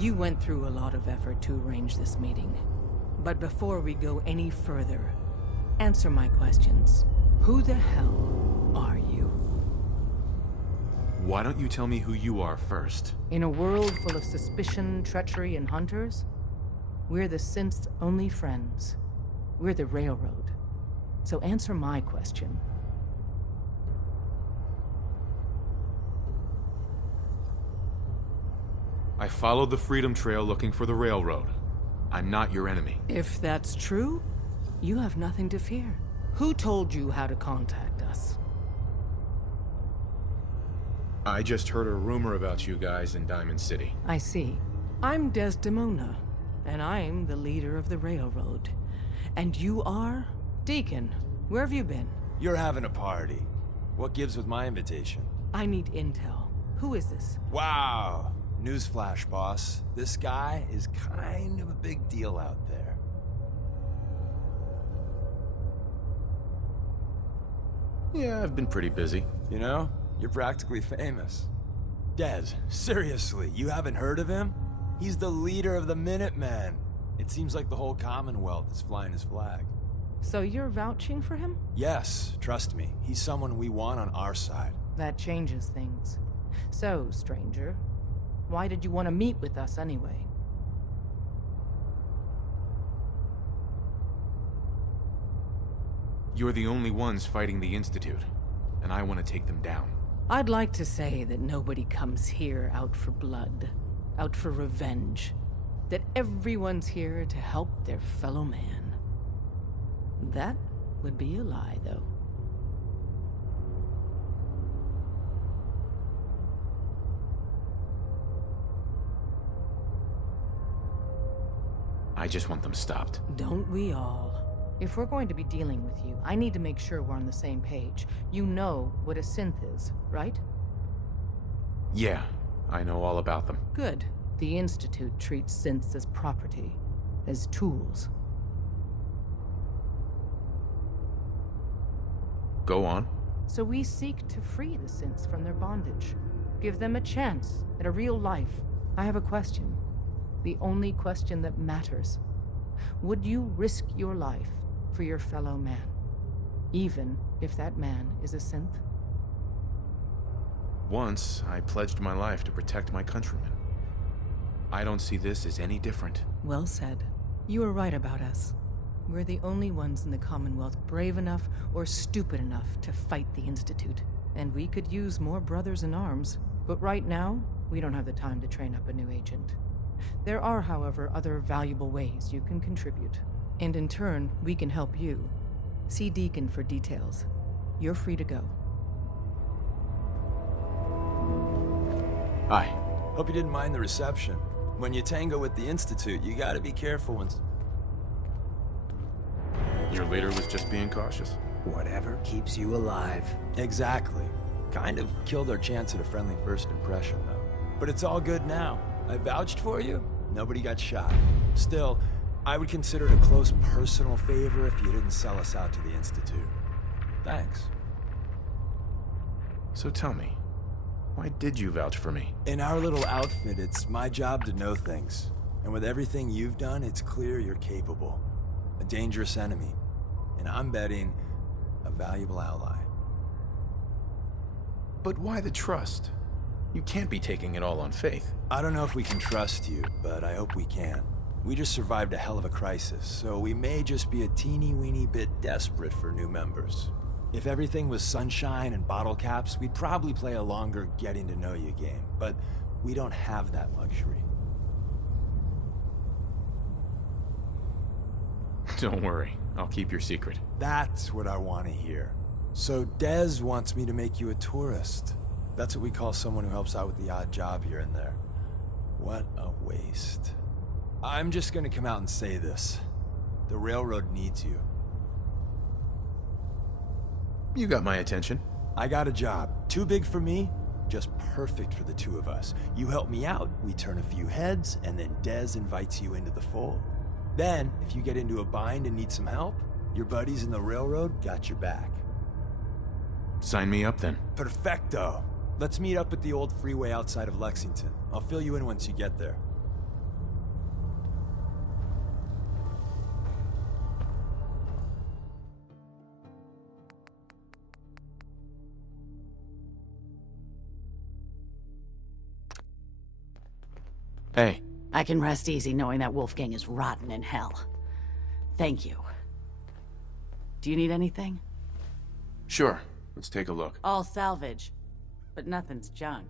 You went through a lot of effort to arrange this meeting. But before we go any further, answer my questions. Who the hell are you? Why don't you tell me who you are first? In a world full of suspicion, treachery, and hunters, we're the Synth's only friends. We're the Railroad. So answer my question. I followed the Freedom Trail looking for the Railroad. I'm not your enemy. If that's true, you have nothing to fear. Who told you how to contact us? I just heard a rumor about you guys in Diamond City. I see. I'm Desdemona, and I'm the leader of the Railroad. And you are? Deacon, where have you been? You're having a party. What gives with my invitation? I need intel. Who is this? Wow! Newsflash, boss. This guy is kind of a big deal out there. Yeah, I've been pretty busy. You know, you're practically famous. Dez, seriously, you haven't heard of him? He's the leader of the Minutemen. It seems like the whole Commonwealth is flying his flag. So you're vouching for him? Yes, trust me. He's someone we want on our side. That changes things. So, stranger, why did you want to meet with us anyway? You're the only ones fighting the Institute, and I want to take them down. I'd like to say that nobody comes here out for blood, out for revenge. That everyone's here to help their fellow man. That would be a lie, though. I just want them stopped. Don't we all? If we're going to be dealing with you, I need to make sure we're on the same page. You know what a synth is, right? Yeah, I know all about them. Good. The Institute treats synths as property, as tools. Go on. So we seek to free the synths from their bondage. Give them a chance at a real life. I have a question. The only question that matters. Would you risk your life for your fellow man? Even if that man is a synth? Once, I pledged my life to protect my countrymen. I don't see this as any different. Well said. You were right about us. We're the only ones in the Commonwealth brave enough or stupid enough to fight the Institute. And we could use more brothers in arms. But right now, we don't have the time to train up a new agent. There are, however, other valuable ways you can contribute. And in turn, we can help you. See Deacon for details. You're free to go. Hi. Hope you didn't mind the reception. When you tango with the Institute, you gotta be careful when... Your leader was just being cautious. Whatever keeps you alive. Exactly. Kind of killed our chance at a friendly first impression, though. But it's all good now. I vouched for you. Nobody got shot. Still, I would consider it a close personal favor if you didn't sell us out to the Institute. Thanks. So tell me, why did you vouch for me? In our little outfit, it's my job to know things. And with everything you've done, it's clear you're capable. A dangerous enemy. And I'm betting, a valuable ally. But why the trust? You can't be taking it all on faith. I don't know if we can trust you, but I hope we can. We just survived a hell of a crisis, so we may just be a teeny-weeny bit desperate for new members. If everything was sunshine and bottle caps, we'd probably play a longer getting-to-know-you game, but we don't have that luxury. Don't worry, I'll keep your secret. That's what I want to hear. So Dez wants me to make you a tourist. That's what we call someone who helps out with the odd job here and there. What a waste. I'm just gonna come out and say this. The Railroad needs you. You got my attention. I got a job. Too big for me, just perfect for the two of us. You help me out, we turn a few heads, and then Dez invites you into the fold. Then, if you get into a bind and need some help, your buddies in the Railroad got your back. Sign me up then. Perfecto. Let's meet up at the old freeway outside of Lexington. I'll fill you in once you get there. Hey, I can rest easy knowing that Wolfgang is rotten in hell. Thank you. Do you need anything? sure. Let's take a look. All salvage, but nothing's junk.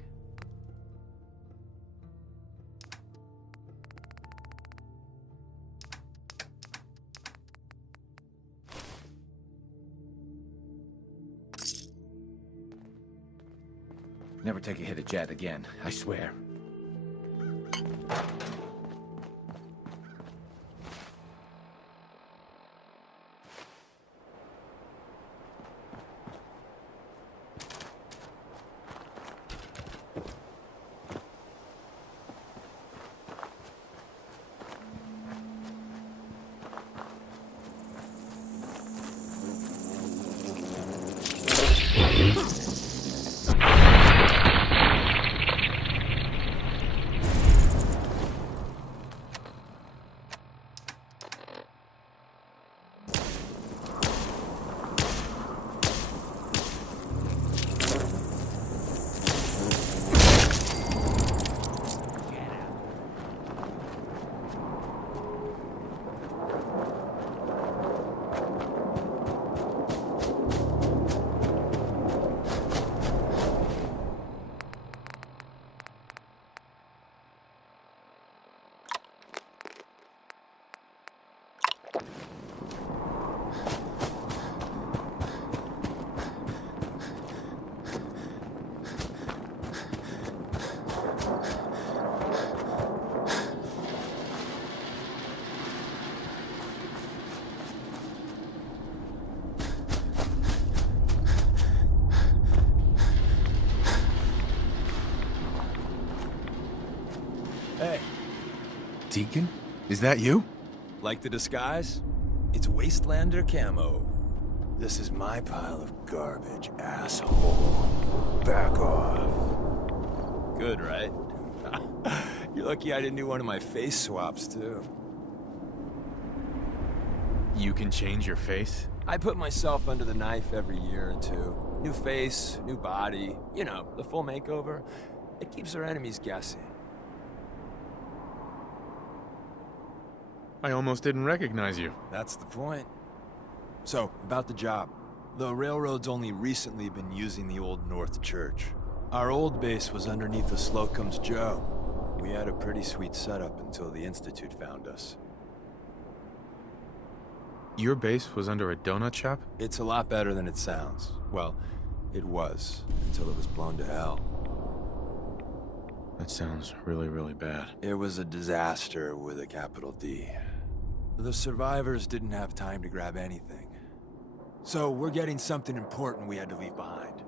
Never take a hit at Jet again, I swear. Hey, Deacon? Is that you? like the disguise? It's Wastelander camo. This is my pile of garbage, asshole. Back off. Good, right? You're lucky I didn't do one of my face swaps, too. You can change your face? I put myself under the knife every year or two. New face, new body, you know, the full makeover. It keeps our enemies guessing. I almost didn't recognize you. That's the point. So, about the job. The railroad's only recently been using the Old North Church. Our old base was underneath the Slocum's Joe. We had a pretty sweet setup until the Institute found us. Your base was under a donut shop? It's a lot better than it sounds. Well, it was, until it was blown to hell. That sounds really, really bad. It was a disaster with a capital D. The survivors didn't have time to grab anything. So we're getting something important we had to leave behind.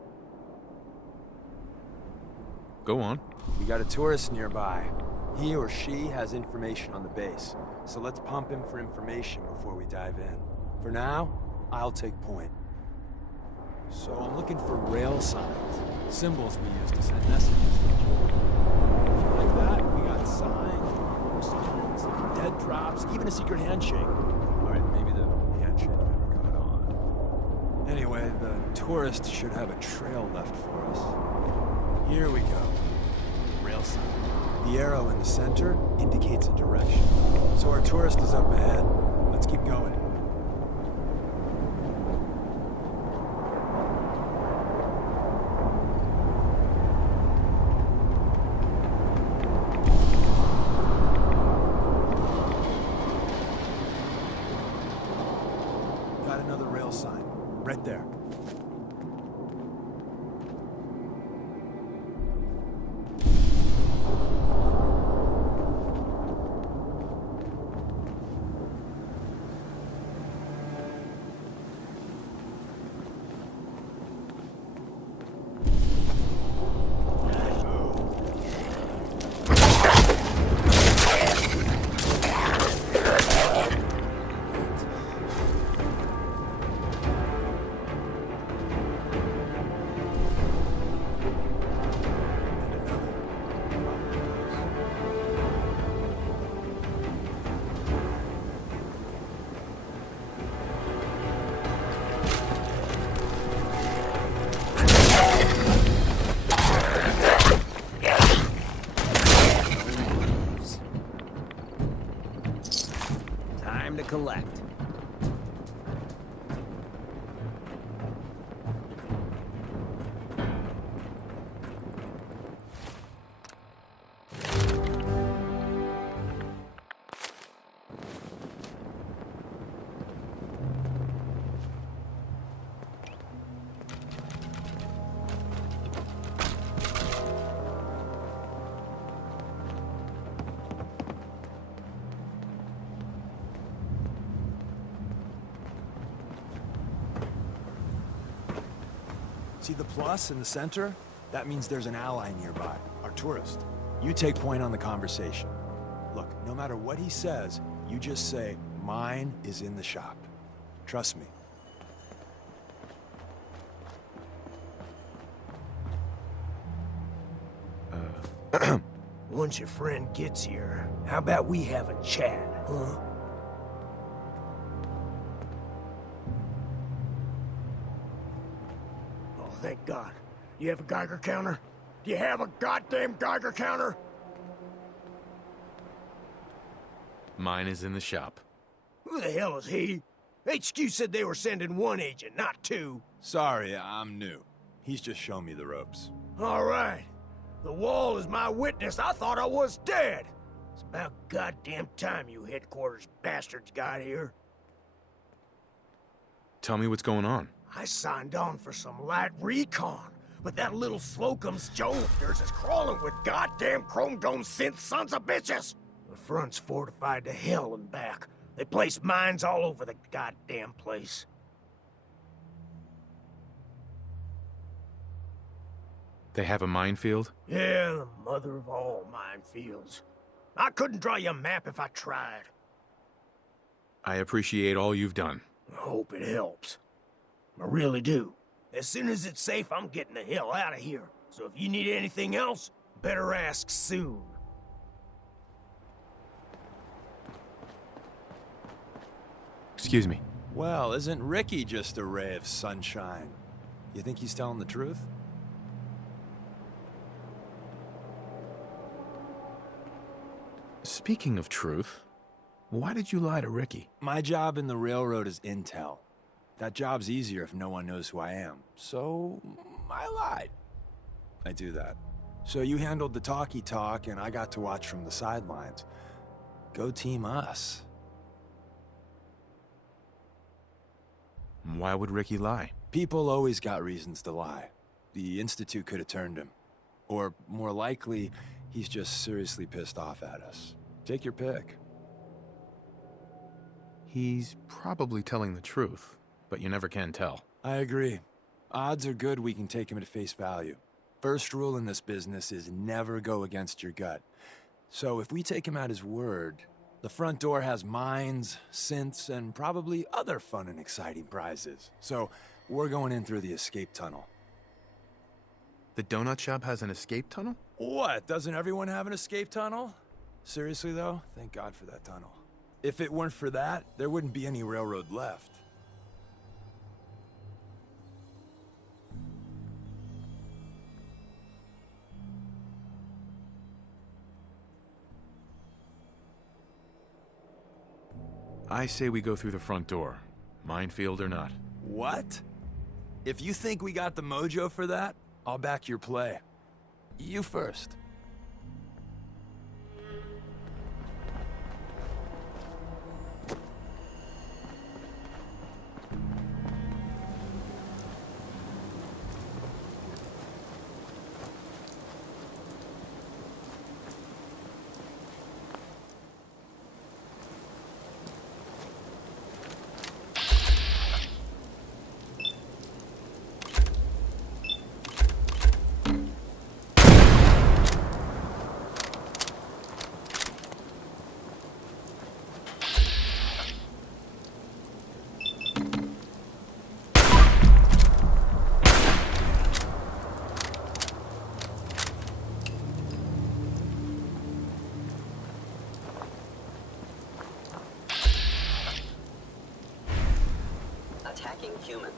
Go on. We got a tourist nearby. He or she has information on the base. So let's pump him for information before we dive in. For now, I'll take point. So I'm looking for rail signs. Symbols we use to send messages. Like that, we got signs, signs, dead drops, even a secret handshake. Alright, maybe the handshake never got on. Anyway, the tourist should have a trail left for us. Here we go. Rail sign. The arrow in the center indicates a direction. So our tourist is up ahead. Let's keep going. Got another rail sign. Right there. collect. See the plus in the center? That means there's an ally nearby, our tourist. You take point on the conversation. Look, no matter what he says, you just say, mine is in the shop. Trust me. Once your friend gets here, how about we have a chat, huh? Oh, thank God. Do you have a Geiger counter? Do you have a goddamn Geiger counter? Mine is in the shop. Who the hell is he? HQ said they were sending one agent, not two. Sorry, I'm new. He's just shown me the ropes. All right. The wall is my witness. I thought I was dead. It's about goddamn time you headquarters bastards got here. Tell me what's going on. I signed on for some light recon, but that little Slocum's Joe of yours is crawling with goddamn Chrome Dome synth sons of bitches. The front's fortified to hell and back. They placed mines all over the goddamn place. They have a minefield? Yeah, the mother of all minefields. I couldn't draw you a map if I tried. I appreciate all you've done. I hope it helps. I really do. As soon as it's safe, I'm getting the hell out of here. So if you need anything else, better ask soon. Excuse me. Well, isn't Ricky just a ray of sunshine? You think he's telling the truth? Speaking of truth, why did you lie to Ricky? My job in the railroad is intel. That job's easier if no one knows who I am. So, I lied. I do that. So you handled the talkie talk, and I got to watch from the sidelines. Go team us. Why would Ricky lie? People always got reasons to lie. The Institute could have turned him. Or, more likely, he's just seriously pissed off at us. Take your pick. He's probably telling the truth, but you never can tell. I agree. Odds are good we can take him at face value. First rule in this business is never go against your gut. So if we take him at his word, the front door has mines, synths, and probably other fun and exciting prizes. So we're going in through the escape tunnel. The donut shop has an escape tunnel? What? Doesn't everyone have an escape tunnel? Seriously, though? Thank God for that tunnel. If it weren't for that, there wouldn't be any railroad left. I say we go through the front door, minefield or not. What? If you think we got the mojo for that, I'll back your play. You first. Attacking human.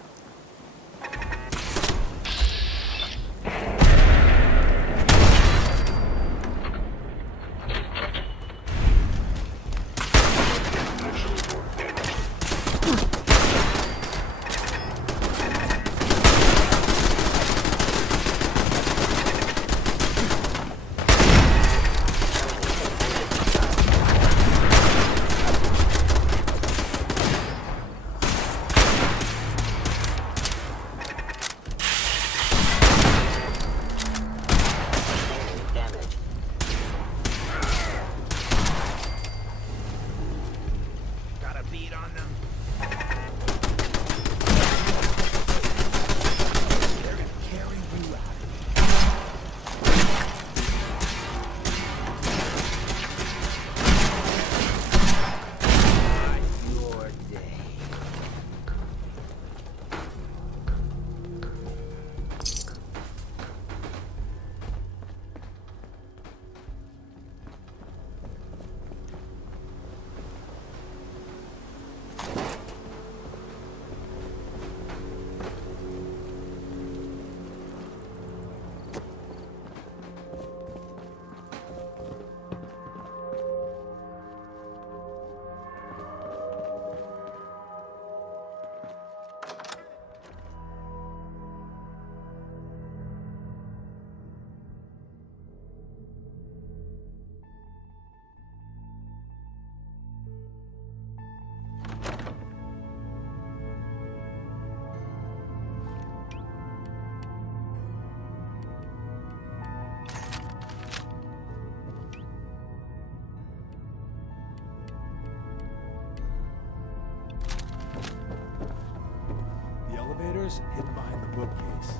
papers hidden behind the bookcase.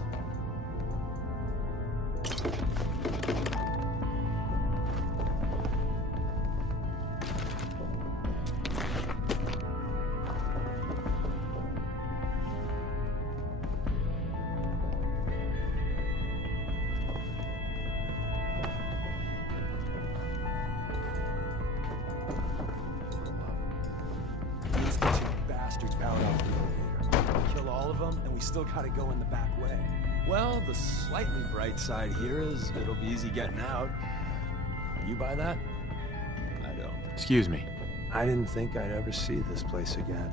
These two bastards powered off the elevator. Kill all of them, and we still gotta go in the back way. Well, the slightly bright side here is it'll be easy getting out. You buy that? I don't. Excuse me. I didn't think I'd ever see this place again.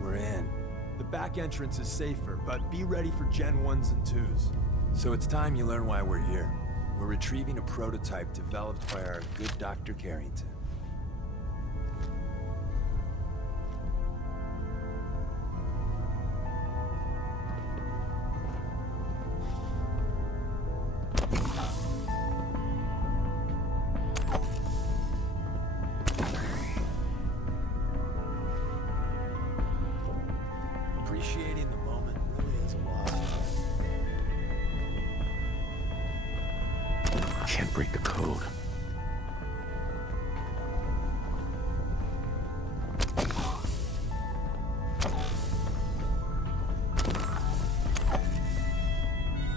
We're in. The back entrance is safer, but be ready for Gen 1s and 2s. So it's time you learn why we're here. We're retrieving a prototype developed by our good Dr. Carrington. Appreciating the moment really is a loss. Can't break the code.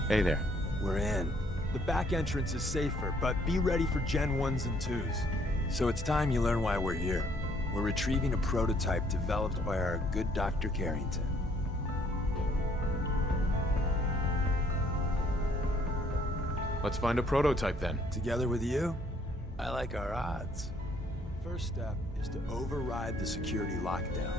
Hey there. We're in. The back entrance is safer, but be ready for Gen 1s and 2s. So it's time you learn why we're here. We're retrieving a prototype developed by our good Dr. Carrington. Let's find a prototype then. Together with you, I like our odds. First step is to override the security lockdown.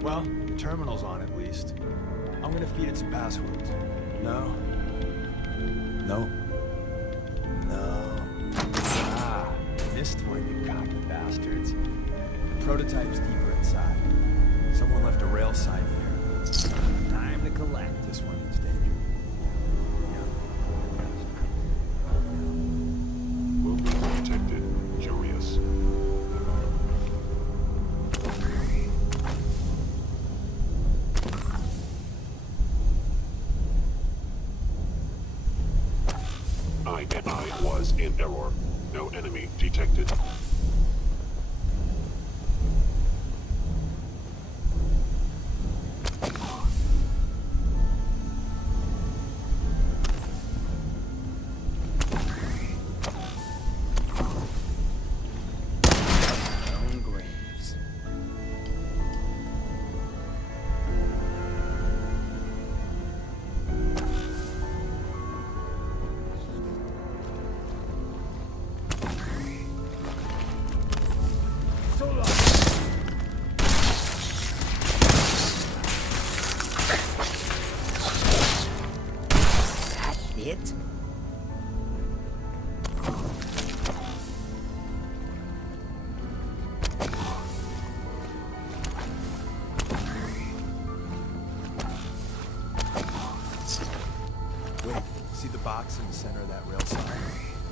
Well, the terminal's on at least. I'm gonna feed it some passwords. No. No. No. Ah, missed one, you cocky bastards. The prototype's deeper inside. Someone left a rail sign here. Time to collect. This one is danger. Movement detected. Curious. I was in error. No enemy detected. Own graves. It? Wait, see the box in the center of that rail sign?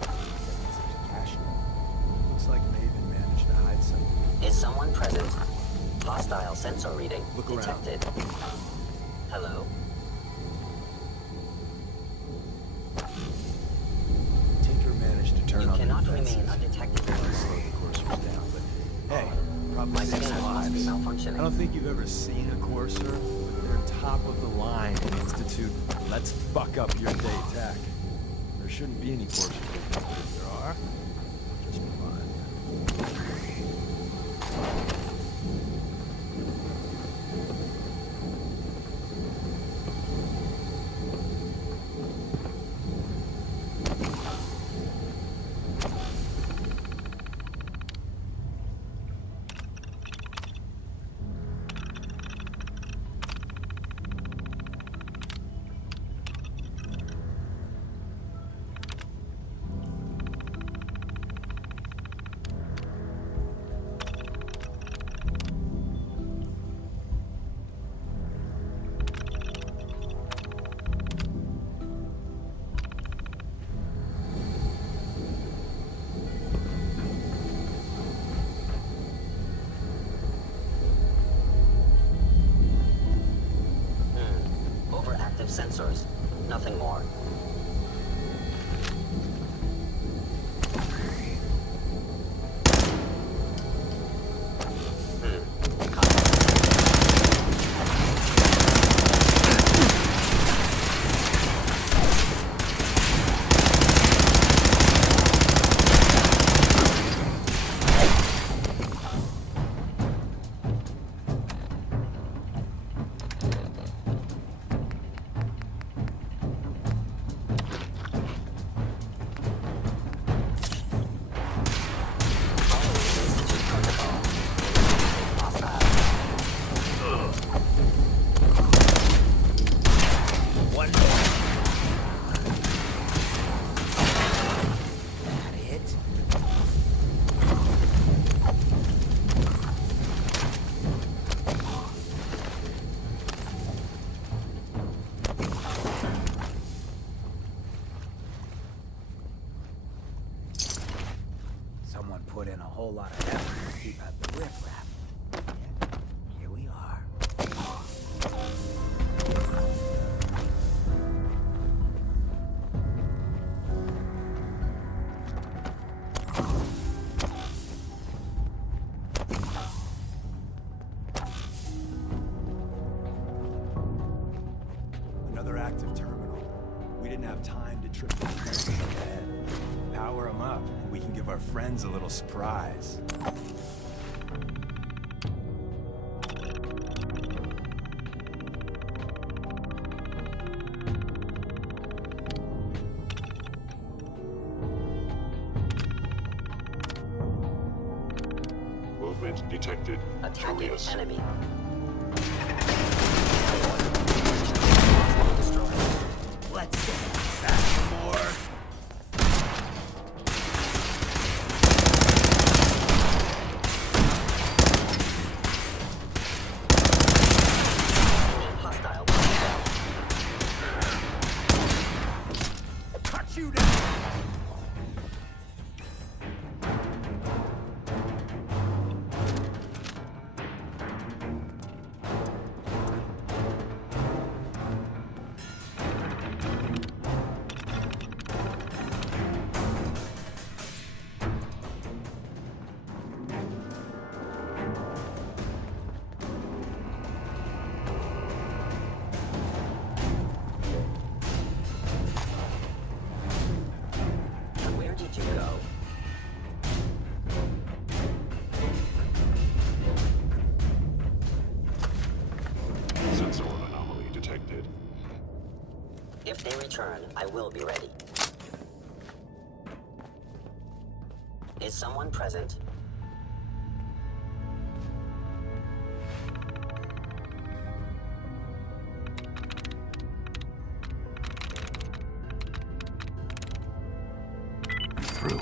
It's a cash note. Looks like Maven managed to hide something. Is someone present? Hostile sensor reading Look around. detected. Hello? remain undetected. Slow the coursers down, but hey, probably My saves scanners must be lives. malfunctioning. I don't think you've ever seen a courser. They're top of the line in Institute. Let's fuck up your day tech. There shouldn't be any coursers, but if there are, just be fine. Overactive sensors. Nothing more. Someone put in a whole lot of effort to keep out the riffraff. Yet, here we are. Another active terminal. We didn't have time to trip the fence ahead. Power them up, and we can give our friends a little surprise. Movement detected. Attacking Curious. enemy. Let's get back for more. Hostile. Cut you down. Where did you go? Sensor anomaly detected. If they return, I will be ready. Is someone present? Through.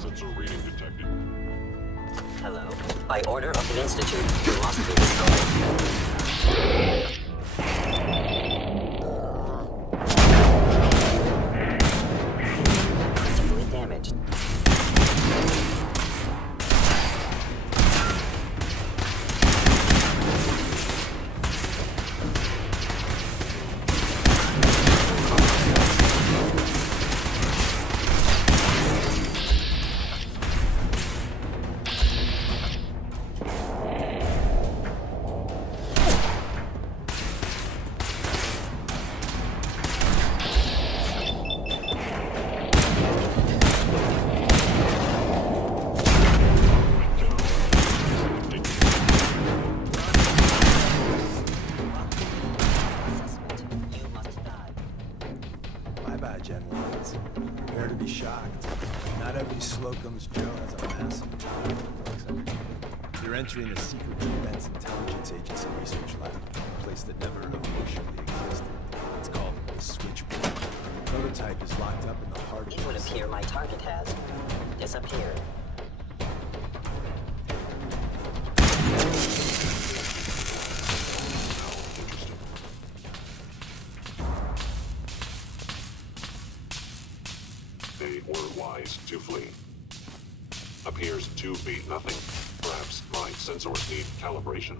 Sensor reading detected. Hello. By order of the Institute, you must be destroyed. bad, Gen 1s. Prepare to be shocked. Not every Slocum's Joe has a massive time. You're entering the Secret Defense Intelligence Agency research lab, a place that never officially existed. It's called the Switchboard. The prototype is locked up in the heart of It would appear my target has disappeared. They were wise to flee. Appears to be nothing. Perhaps my sensors need calibration.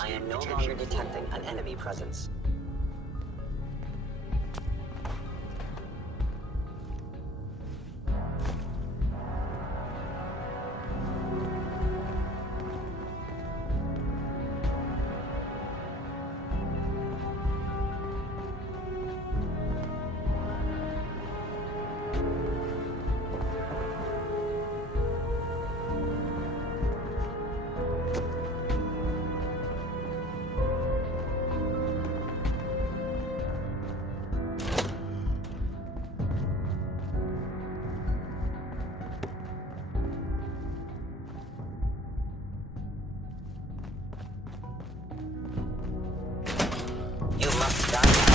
I am no longer detecting an enemy presence. You must die now.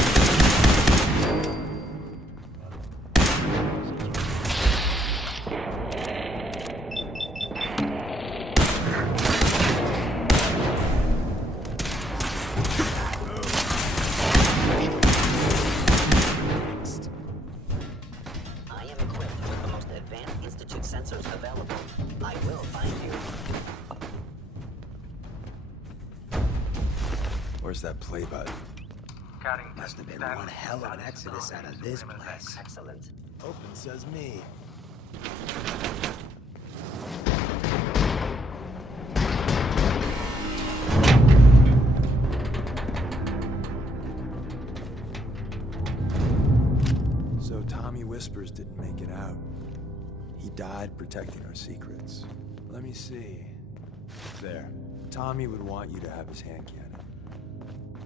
I am equipped with the most advanced Institute sensors available. I will find you. Where's that play button? Must have been one hell of an exodus out of this place. Excellent. Open says me. So Tommy Whispers didn't make it out. He died protecting our secrets. Let me see. There. Tommy would want you to have his hand cannon.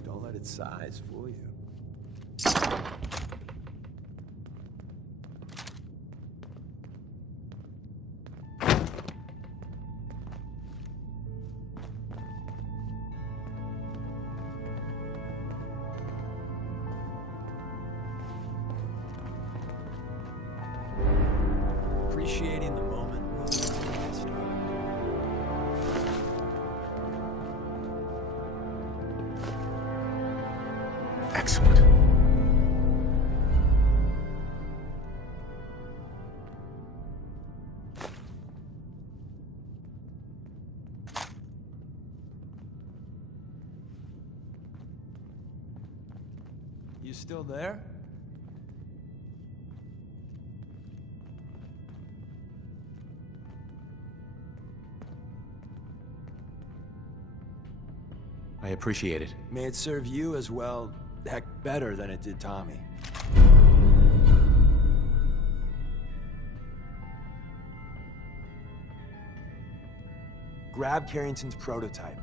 Don't let its size fool you. Appreciating the moment really is a good start. Excellent. You still there? I appreciate it. May it serve you as well, heck, better than it did Tommy. Grab Carrington's prototype.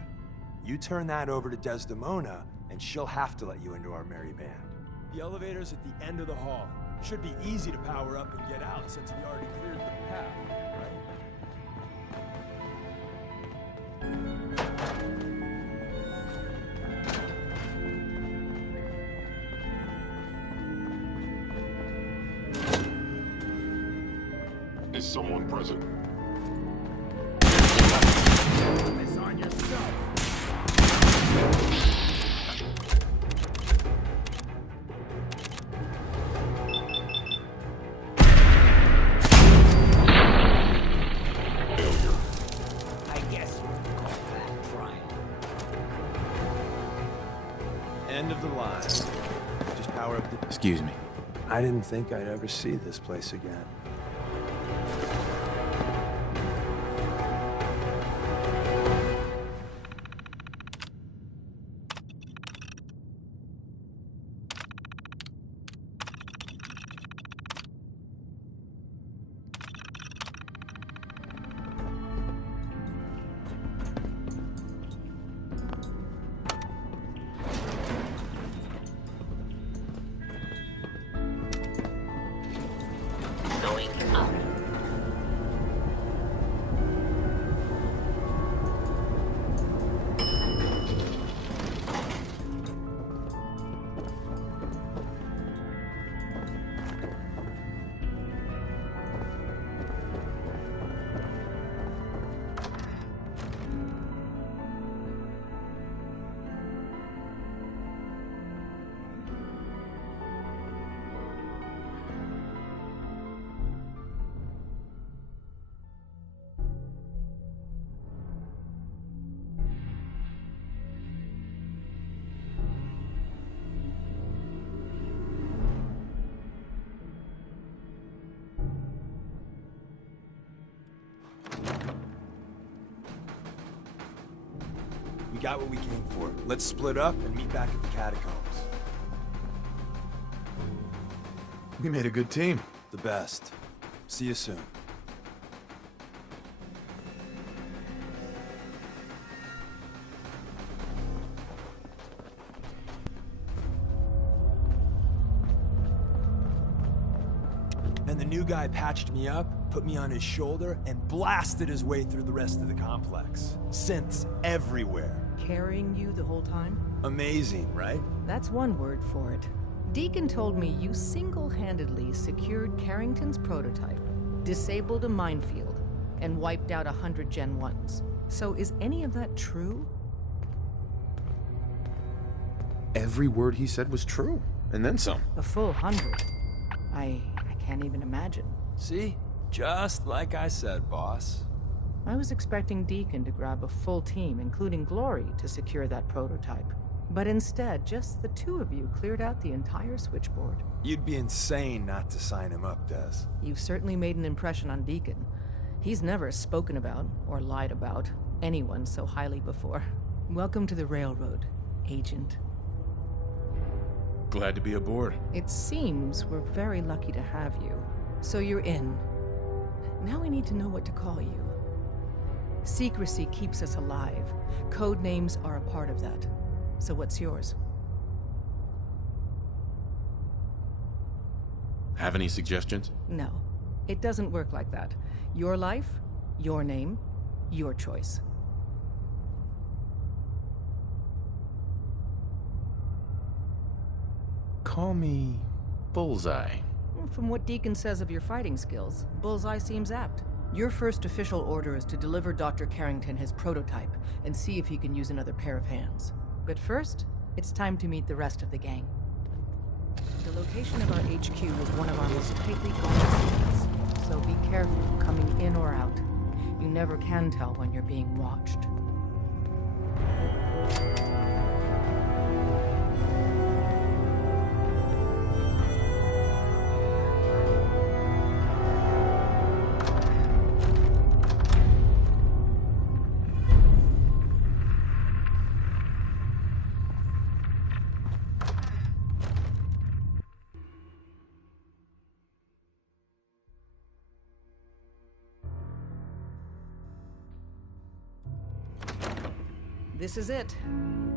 You turn that over to Desdemona, and she'll have to let you into our merry band. The elevator's at the end of the hall. Should be easy to power up and get out since we already cleared the path, right? Is someone present? It's on yourself. Failure. I guess you could call that trying. End of the line. Just power up the... Excuse me. I didn't think I'd ever see this place again. Going up. We got what we came for. Let's split up and meet back at the catacombs. We made a good team. The best. See you soon. And the new guy patched me up, put me on his shoulder, and blasted his way through the rest of the complex. Synths everywhere. Carrying you the whole time? Amazing, right? That's one word for it. Deacon told me you single-handedly secured Carrington's prototype, disabled a minefield, and wiped out 100 Gen 1s. So is any of that true? Every word he said was true, and then some. A full 100. I can't even imagine. See? Just like I said, boss. I was expecting Deacon to grab a full team, including Glory, to secure that prototype. But instead, just the two of you cleared out the entire switchboard. You'd be insane not to sign him up, Des. You've certainly made an impression on Deacon. He's never spoken about, or lied about, anyone so highly before. Welcome to the Railroad, Agent. Glad to be aboard. It seems we're very lucky to have you. So you're in. Now we need to know what to call you. Secrecy keeps us alive. Code names are a part of that. So what's yours? Have any suggestions? No. It doesn't work like that. Your life, your name, your choice. Call me Bullseye. From what Deacon says of your fighting skills, Bullseye seems apt. Your first official order is to deliver Dr. Carrington his prototype and see if he can use another pair of hands. But first, it's time to meet the rest of the gang. The location of our HQ is one of our most tightly guarded secrets, so be careful coming in or out. You never can tell when you're being watched. This is it.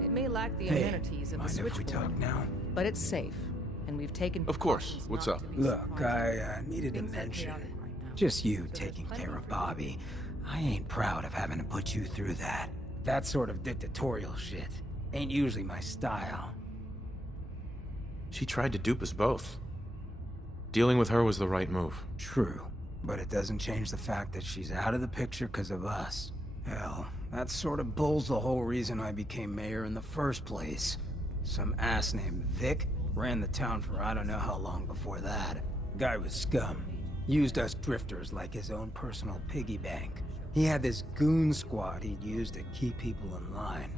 It may lack the Hey, amenities of the mind if we switchboard, talk now? but it's safe, and we've taken. Of course. precautions What's not up? to be Look, surprised. I needed to Things are mention. chaotic right now. Just you So there's taking plenty care of for you. Bobby. I ain't proud of having to put you through that. That sort of dictatorial shit ain't usually my style. She tried to dupe us both. Dealing with her was the right move. True, but it doesn't change the fact that she's out of the picture because of us. Hell, that sort of bull's the whole reason I became mayor in the first place. Some ass named Vic ran the town for I don't know how long before that. Guy was scum. Used us drifters like his own personal piggy bank. He had this goon squad he'd use to keep people in line.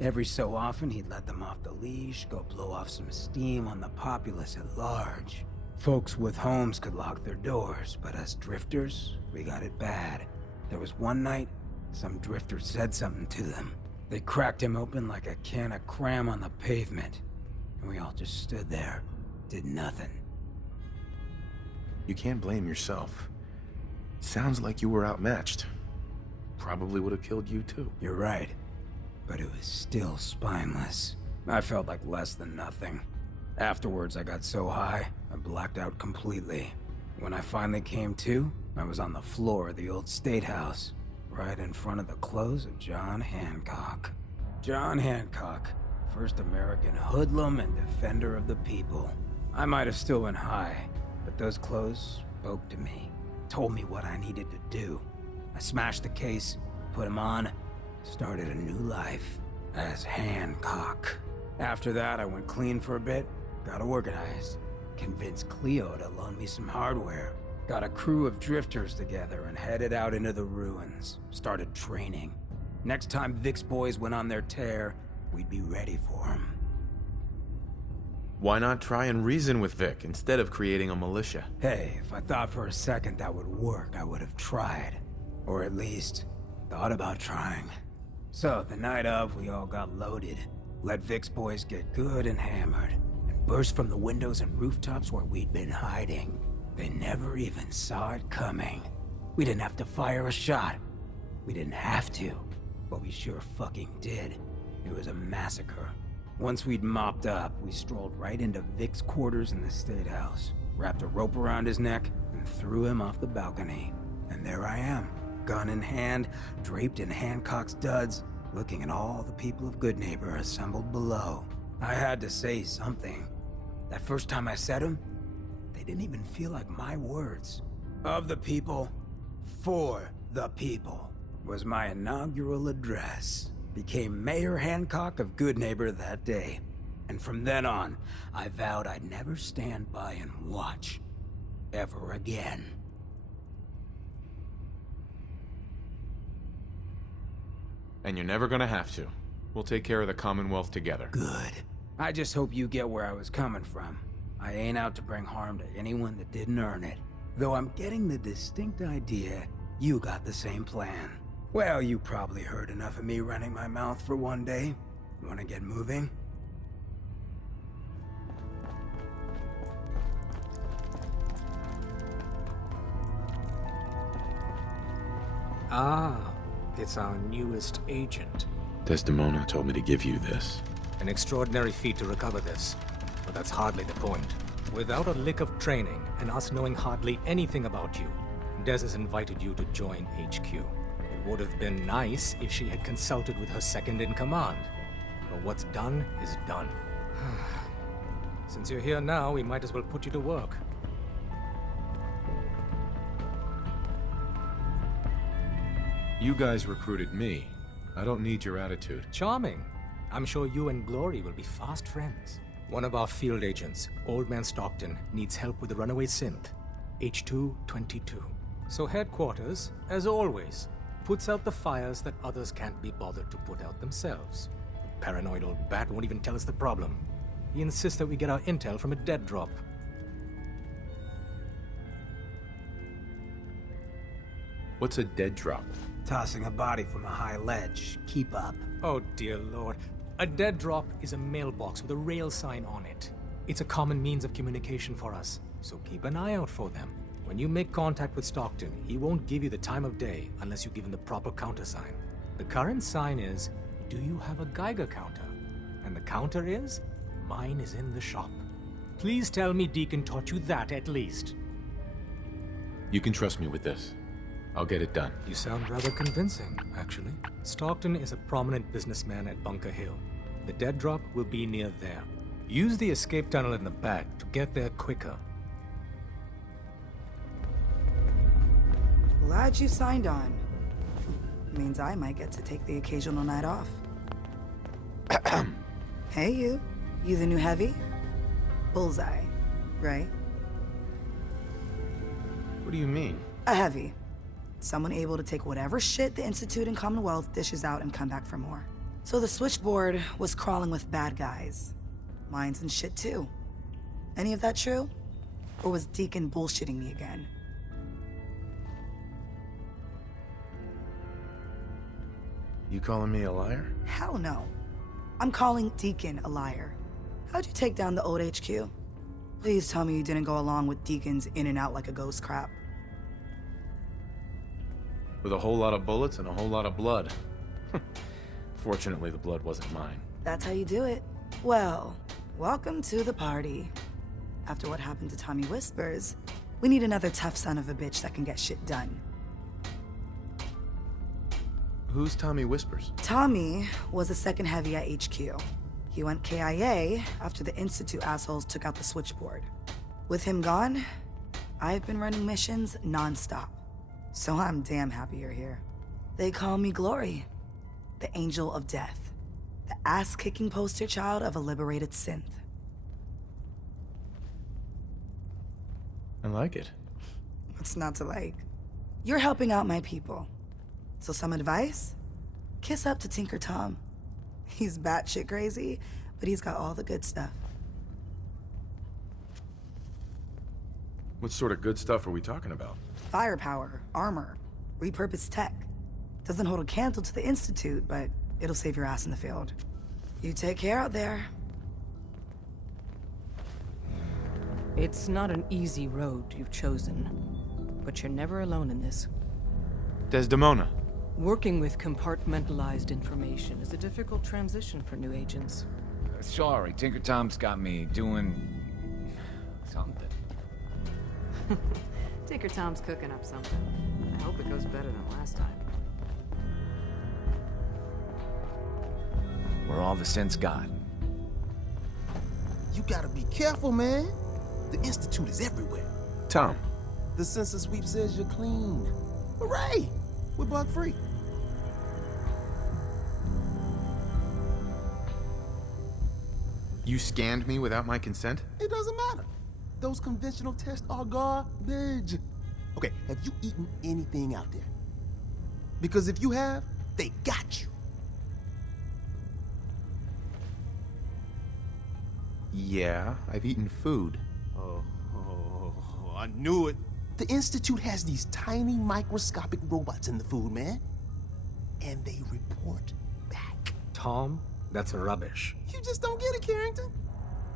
Every so often, he'd let them off the leash, go blow off some steam on the populace at large. Folks with homes could lock their doors, but us drifters, we got it bad. There was one night, some drifter said something to them. They cracked him open like a can of cram on the pavement. And we all just stood there, did nothing. You can't blame yourself. Sounds like you were outmatched. Probably would have killed you too. You're right, but it was still spineless. I felt like less than nothing. Afterwards, I got so high, I blacked out completely. When I finally came to, I was on the floor of the old state house, right in front of the clothes of John Hancock. John Hancock, first American hoodlum and defender of the people. I might have still been high, but those clothes spoke to me, told me what I needed to do. I smashed the case, put him on, started a new life as Hancock. After that, I went clean for a bit, got organized, convinced Cleo to loan me some hardware, got a crew of drifters together and headed out into the ruins, started training. Next time Vic's boys went on their tear, we'd be ready for them. Why not try and reason with Vic instead of creating a militia? Hey, if I thought for a second that would work, I would have tried. Or at least, thought about trying. So, the night of, we all got loaded, let Vic's boys get good and hammered, and burst from the windows and rooftops where we'd been hiding. They never even saw it coming. We didn't have to fire a shot. We didn't have to, but we sure fucking did. It was a massacre. Once we'd mopped up, we strolled right into Vic's quarters in the State House, wrapped a rope around his neck, and threw him off the balcony. And there I am, gun in hand, draped in Hancock's duds, looking at all the people of Goodneighbor assembled below. I had to say something. That first time I said them, they didn't even feel like my words. Of the people, for the people, was my inaugural address. Became Mayor Hancock of Goodneighbor that day. And from then on, I vowed I'd never stand by and watch. Ever again. And you're never gonna have to. We'll take care of the Commonwealth together. Good. I just hope you get where I was coming from. I ain't out to bring harm to anyone that didn't earn it. Though I'm getting the distinct idea you got the same plan. Well, you probably heard enough of me running my mouth for one day. Wanna get moving? Ah, it's our newest agent. Desdemona told me to give you this. An extraordinary feat to recover this, but that's hardly the point. Without a lick of training, and us knowing hardly anything about you, Des has invited you to join HQ. It would have been nice if she had consulted with her second-in-command, but what's done is done. Since you're here now, we might as well put you to work. You guys recruited me. I don't need your attitude. Charming. I'm sure you and Glory will be fast friends. One of our field agents, Old Man Stockton, needs help with the runaway synth, H222. So headquarters, as always, puts out the fires that others can't be bothered to put out themselves. The paranoid old bat won't even tell us the problem. He insists that we get our intel from a dead drop. What's a dead drop? Tossing a body from a high ledge. Keep up. Oh dear lord. A dead drop is a mailbox with a rail sign on it. It's a common means of communication for us, so keep an eye out for them. When you make contact with Stockton, he won't give you the time of day unless you give him the proper countersign. The current sign is do you have a Geiger counter? And the counter is, mine is in the shop. Please tell me Deacon taught you that at least. You can trust me with this. I'll get it done. You sound rather convincing, actually. Stockton is a prominent businessman at Bunker Hill. The dead drop will be near there. Use the escape tunnel in the back to get there quicker. Glad you signed on. Means I might get to take the occasional night off. Hey, you. You the new heavy? Bullseye, right? What do you mean? A heavy. Someone able to take whatever shit the Institute and Commonwealth dishes out and come back for more. So the switchboard was crawling with bad guys. Mines and shit too. Any of that true? Or was Deacon bullshitting me again? You calling me a liar? Hell no. I'm calling Deacon a liar. How'd you take down the old HQ? Please tell me you didn't go along with Deacon's in and out like a ghost crap. With a whole lot of bullets and a whole lot of blood. Fortunately, the blood wasn't mine. That's how you do it. Well, welcome to the party. After what happened to Tommy Whispers, we need another tough son of a bitch that can get shit done. Who's Tommy Whispers? Tommy was the second heavy at HQ. He went KIA after the Institute assholes took out the switchboard. With him gone, I've been running missions non-stop. So I'm damn happy you're here. They call me Glory, the Angel of Death, the ass-kicking poster child of a liberated synth. I like it. What's not to like? You're helping out my people. So some advice? Kiss up to Tinker Tom. He's batshit crazy, but he's got all the good stuff. What sort of good stuff are we talking about? Firepower, armor, repurposed tech. Doesn't hold a candle to the Institute, but it'll save your ass in the field. You take care out there. It's not an easy road you've chosen, but you're never alone in this. Desdemona. Working with compartmentalized information is a difficult transition for new agents. Sorry, Tinker Tom's got me doing... something. Tinker Tom's cooking up something. I hope it goes better than last time. We're all the synths got. You gotta be careful, man. The Institute is everywhere. Tom. The sensor sweep says you're clean. Hooray! We're bug-free. You scanned me without my consent? It doesn't matter. Those conventional tests are garbage. Okay, have you eaten anything out there? Because if you have, they got you. Yeah, I've eaten food. Oh, I knew it. The Institute has these tiny microscopic robots in the food, man. And they report back. Tom, that's rubbish. You just don't get it, Carrington.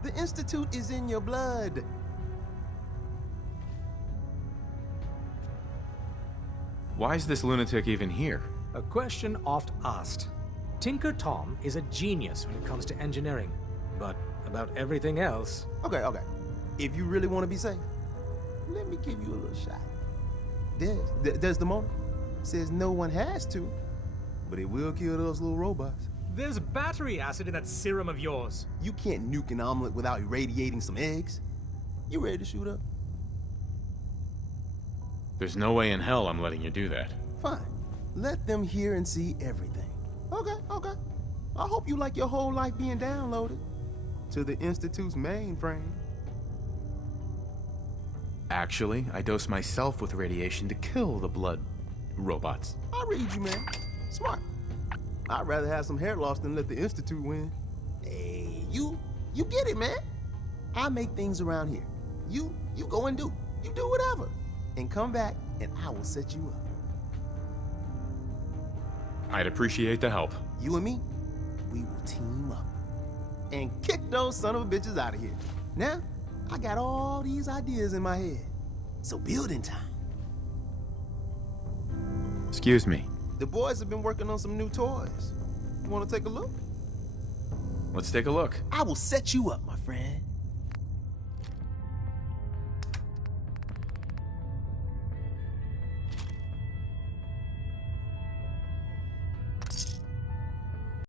The Institute is in your blood. Why is this lunatic even here? A question oft asked. Tinker Tom is a genius when it comes to engineering, but about everything else... Okay. If you really want to be safe, let me give you a little shot. Desdemona says no one has to, but it will kill those little robots. There's battery acid in that serum of yours. You can't nuke an omelet without irradiating some eggs. You ready to shoot up? There's no way in hell I'm letting you do that. Fine. Let them hear and see everything. Okay. I hope you like your whole life being downloaded to the Institute's mainframe. Actually, I dose myself with radiation to kill the blood robots. I read you, man. Smart. I'd rather have some hair loss than let the Institute win. Hey, you get it, man. I make things around here. You go and do. You do whatever. And come back, and I will set you up. I'd appreciate the help. You and me, we will team up. And kick those son of a bitches out of here. Now, I got all these ideas in my head. So building time. Excuse me. The boys have been working on some new toys. Want to take a look? Let's take a look. I will set you up, my friend.